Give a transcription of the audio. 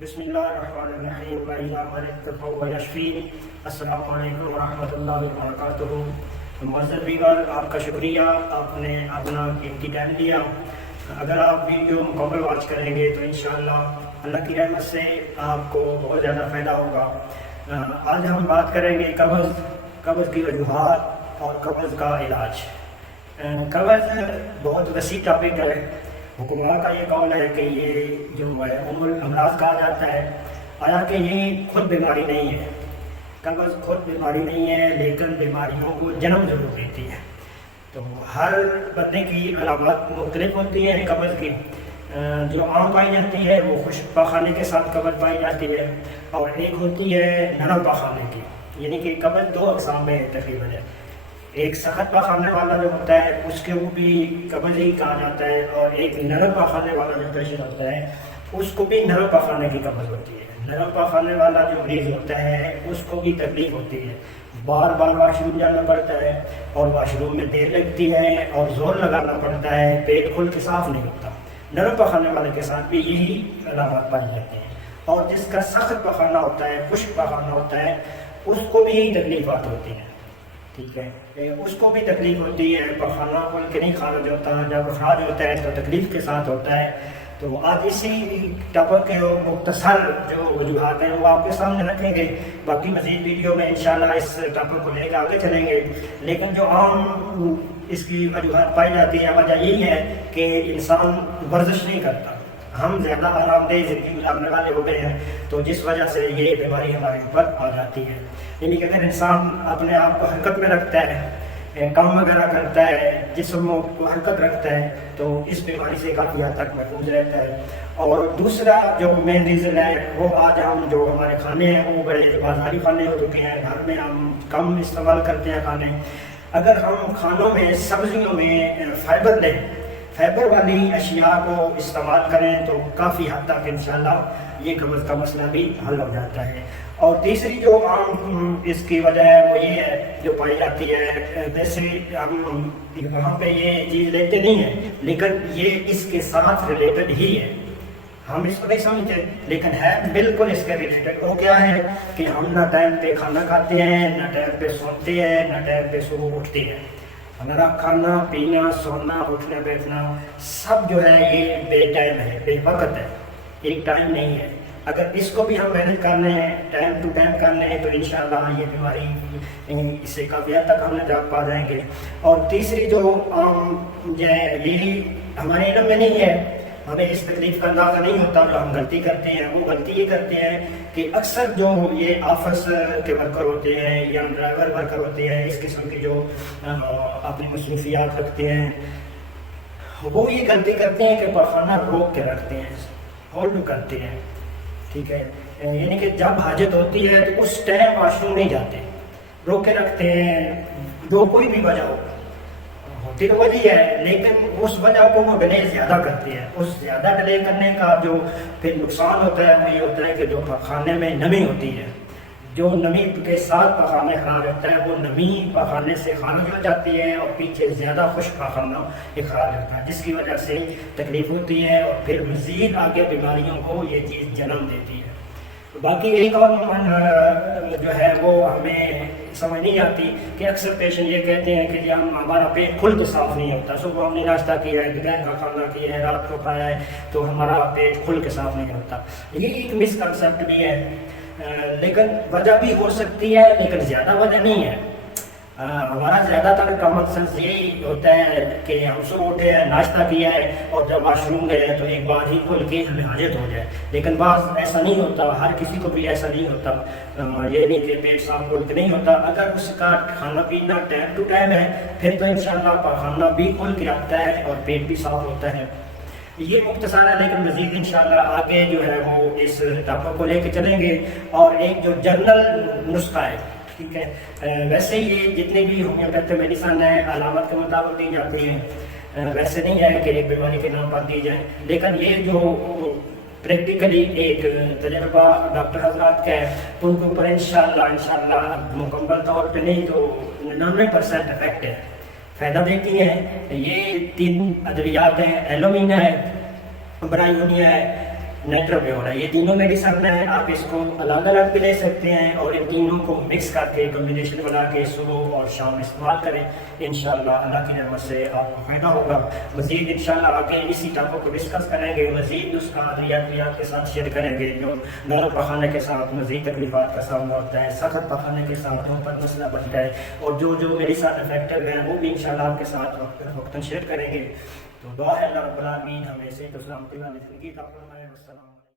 بسم الله الرحمن الرحیم وَإِذَا مَرِضْتُ فَهُوَ يَشْفِينِ السلام علیکم ورحمۃ اللہ وبرکاتہ۔ معزز ویور آپ کا شکریہ، آپ نے اپنا قیمتی ٹائم دیا اگر آپ ویڈیو مکمل واچ کریں گے تو انشاءاللہ اللہ کی رحمت سے آپ کو بہت زیادہ فائدہ ہوگا۔ آج ہم بات کریں گے قبض قبض کی وجوہات اور قبض کا علاج۔ قبض بہت وسیع ٹاپک ہے۔ حکمراں کا یہ قول ہے کہ یہ جو ہے عمر امراض کہا جاتا ہے آیا کہ یہ خود بیماری نہیں ہے قبض خود بیماری نہیں ہے لیکن بیماریوں کو جنم ضرور دیتی ہے تو ہر بندے کی علامات مختلف ہوتی ہیں قبض کی جو عام پائی جاتی ہے وہ خشک پاخانے کے ساتھ قبض پائی جاتی ہے اور ایک ہوتی ہے نرم پاخانے کی یعنی کہ قبض دو اقسام میں تقریباً ہے ایک سخت پاخانے والا جو ہوتا ہے، اس کے وہ بھی قبض ہی کہا جاتا ہے اور ایک نرم پاخانے والا جو پیشنٹ ہوتا ہے، اس کو بھی نرم پاخانے کی قبض ہوتی ہے۔ نرم پاخانے والا جو مریض ہوتا ہے، اس کو بھی تکلیف ہوتی ہے۔ بار بار واش روم جانا پڑتا ہے اور واش روم میں دیر لگتی ہے اور زور لگانا پڑتا ہے، پیٹ کھل کے صاف نہیں ہوتا۔ نرم پخانے والے کے ساتھ بھی یہی علامات پائی جاتی ہیں۔ اور جس کا سخت پخانا ہوتا ہے، خشک پخانا ہوتا ہے، اس کو بھی یہی تکلیفات ہوتی ہیں۔ ٹھیک ہے۔ اس کو بھی تکلیف ہوتی ہے پخانہ کھل کے نہیں خارج ہوتا جب خارج ہوتا ہے، تو تکلیف کے ساتھ ہوتا ہے۔ تو آج اسی ٹاپک کے مختصر جو وجوہات ہیں، وہ آپ کے سامنے رکھیں گے۔ باقی مزید ویڈیو میں انشاءاللہ اس ٹاپک کو لے کے آگے چلیں گے۔ لیکن جو عام اس کی وجوہات پائی جاتی ہے وجہ یہی ہے کہ انسان ورزش نہیں کرتا۔ ہم زیادہ آرام دہ زندگی گزارنے والے ہو گئے ہیں، تو جس وجہ سے یہ بیماری ہمارے اوپر آ جاتی ہے۔ یعنی کہ اگر انسان اپنے آپ کو حرکت میں رکھتا ہے کام وغیرہ کرتا ہے جسم کو حرکت رکھتا ہے، تو اس بیماری سے کافی حد تک محفوظ رہتا ہے۔ اور دوسرا جو مین ریزن ہے، وہ آج ہم جو ہمارے کھانے ہیں، وہ بڑے بازاری کھانے ہو چکے ہیں۔ گھر میں ہم کم استعمال کرتے ہیں کھانے۔ اگر ہم کھانوں میں، سبزیوں میں، فائبر دیں فائبر والی اشیاء کو استعمال کریں تو کافی حد تک انشاءاللہ یہ قبض کا مسئلہ بھی حل ہو جاتا ہے اور تیسری جو عام اس کی وجہ ہے وہ یہ ہے جو پائی جاتی ہے ویسے ہم وہاں پہ یہ چیز لیتے نہیں ہیں لیکن یہ اس کے ساتھ ریلیٹڈ ہی ہے ہم اس کو نہیں سمجھتے لیکن ہے بالکل اس کے ریلیٹڈ وہ کیا ہے کہ ہم نہ ٹائم پہ کھانا کھاتے ہیں نہ ٹائم پہ سوتے ہیں نہ ٹائم پہ صبح اٹھتے ہیں ہمارا کھانا پینا سونا اٹھنا بیٹھنا سب جو ہے یہ بے ٹائم ہے بے وقت ہے ایک ٹائم نہیں ہے اگر اس کو بھی ہم محنت کرنے ہیں ٹائم ٹو ٹائم کرنے ہیں تو انشاءاللہ یہ بیماری اس سے کافی حد تک ہم نجات پا جائیں گے اور تیسری جو ہے یہی ہمارے علم میں نہیں ہے ہمیں اس تکلیف کا اندازہ نہیں ہوتا جو ہم غلطی کرتے ہیں، وہ غلطی یہ کرتے ہیں کہ اکثر جو یہ آفس کے ورکر ہوتے ہیں یا ڈرائیور ورکر ہوتے ہیں، اس قسم کی جو اپنی مصروفیات رکھتے ہیں، وہ یہ غلطی کرتے ہیں کہ پخانہ روک کے رکھتے ہیں ہولڈ کرتے ہیں، ٹھیک ہے؟ یعنی کہ جب حاجت ہوتی ہے تو اس ٹائم واش روم نہیں جاتے، روک کے رکھتے ہیں، جو کوئی بھی وجہ ہو۔ ہوتی تو ہے، لیکن اس وجہ کو وہ ڈلے زیادہ کرتے ہیں۔ اس زیادہ ڈلے کرنے کا جو پھر نقصان ہوتا ہے، وہ یہ ہوتا ہے کہ جو پخانے میں نمی ہوتی ہے، جو نمی کے ساتھ پخانے خراب ہوتا ہے، وہ نمی پخانے سے خارج ہو جاتی ہے اور پیچھے زیادہ خشک پخانہ خارج ہوتا ہے، جس کی وجہ سے تکلیف ہوتی ہے اور پھر مزید آگے بیماریوں کو یہ چیز جنم دیتی ہے۔ باقی ایک اور جو ہے وہ ہمیں سمجھ نہیں آتی کہ اکثر پیشنٹ یہ کہتے ہیں کہ جی ہم ہمارا پیٹ کھل کے صاف نہیں ہوتا، صبح ہم نے ناشتہ کیا ہے، دوپہر کا کھانا کیا ہے، رات کو کھایا ہے تو ہمارا پیٹ کھل کے صاف نہیں ہوتا۔ یہ ایک مس کنسیپٹ بھی ہے۔ لیکن وجہ بھی ہو سکتی ہے لیکن زیادہ وجہ نہیں ہے۔ ہمارا زیادہ تر کامن سینس یہی ہوتا ہے کہ ہم سب اٹھے ہیں، ناشتہ کیا ہے اور جب واش روم گئے تو ایک بار ہی کھل کے ہمیں حاجت ہو جائے۔ لیکن بعض ایسا نہیں ہوتا، ہر کسی کو بھی ایسا نہیں ہوتا۔ یہ نہیں کہ پیٹ صاف کھل کے نہیں ہوتا۔ اگر اس کا کھانا پینا ٹائم ٹو ٹائم ہے، پھر تو ان شاء اللہ کھانا بھی کھل کے آتا ہے اور پیٹ بھی صاف ہوتا ہے۔ یہ مختصر ہے، لیکن مزید انشاءاللہ آگے جو ہے وہ اس ٹاپک کو لے کے چلیں گے۔ اور ایک جو جنرل نسخہ ہے ٹھیک ہے۔ ویسے یہ جتنے بھی ہومیوپیتھی میڈیسن ہیں، علامت کے مطابق دی جاتی ہیں۔ ویسے نہیں ہے کہ ایک بیماری کے نام پر دی جائیں۔ لیکن یہ جو پریکٹیکلی ایک تجربہ ڈاکٹر حضرات کا ہے ان کے اوپر انشاءاللہ انشاءاللہ مکمل طور پہ نہیں تو ننانوے پرسینٹ افیکٹ ہے۔ فائدہ دیتی ہیں، یہ تین ادویات ہیں۔ ایلومین ہے، برائیونیا ہے نیٹرو پہ ہو رہا ہے یہ تینوں میرے سامنے ہے آپ اس کو الگ الگ بھی لے سکتے ہیں اور ان تینوں کو مکس کر کے کمبینیشن بنا کے صبح اور شام استعمال کریں انشاءاللہ اللہ کی نعمت سے آپ کو فائدہ ہوگا مزید انشاءاللہ کے اسی ٹاپک کو ڈسکس کریں گے مزید اس کا ریات کے ساتھ شیئر کریں گے جو دور پخانے کے ساتھ مزید تکلیفات کا سامنا ہوتا ہے سخت پخانے کے ساتھ ہم پر مسئلہ بنتا ہے اور جو جو میرے ساتھ افیکٹڈ ہیں وہ بھی انشاءاللہ آپ کے ساتھ وقتاً شیئر کریں گے تو دعا ہے اللہ رب العالمین ہمیں سے تو سلامتی اللہ نے زندگی کا Alaihi Wasallam. Um,